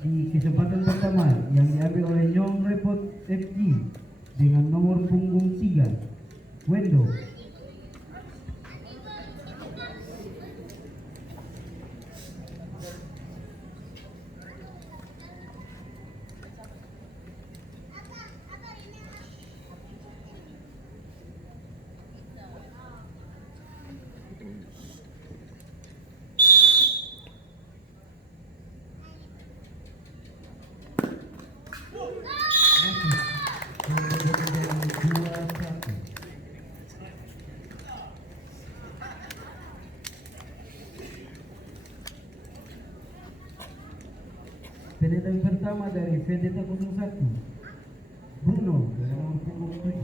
di kesempatan pertama yang diambil oleh Nyong Repot FG dengan nomor punggung 3, Wendo. Penendang pertama dari Vendetta 01, Bruno dengan nomor punggung 7.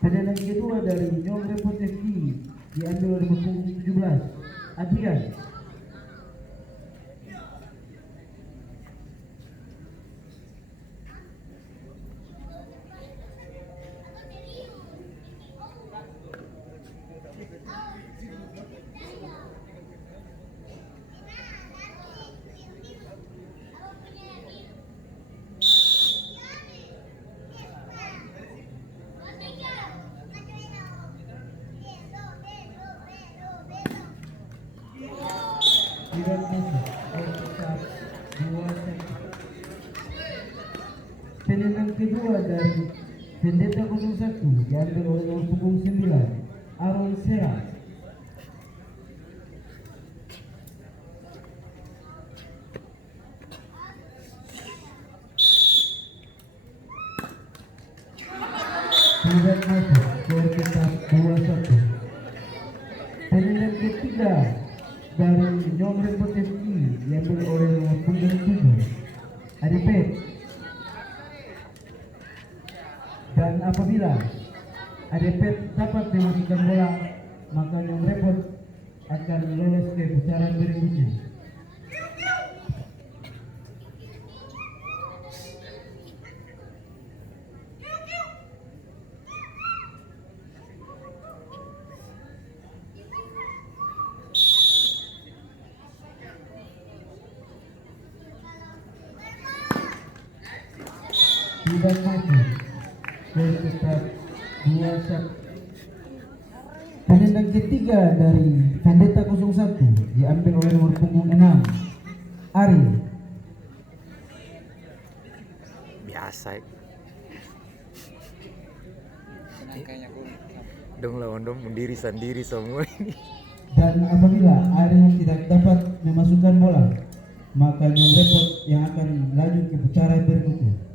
Penendang kedua dari Nyong Repot FG diambil oleh punggung 17, Adrian. Penendang kedua dari Vendetta 01 diambil oleh nomor punggung 9, Aaron Sea. Tidak maju, skor tetap 2-1. Penendang ketiga dari Nyong Repot FG diambil oleh nomor punggung 7, Adipet. Dan apabila Adepet dapat memasukkan bola, maka Nyong Repot akan lolos ke putaran berikutnya. Tidak maju, skor tetap 2-1. Penendang ketiga dari Vendetta 01 diambil oleh nomor punggung 6, Ari. Biasa. Dong lawan dong mendiri sendiri semua ini. Dan apabila Ari tidak dapat memasukkan bola, maka Nyong Repot yang akan lanjut ke putaran berikutnya.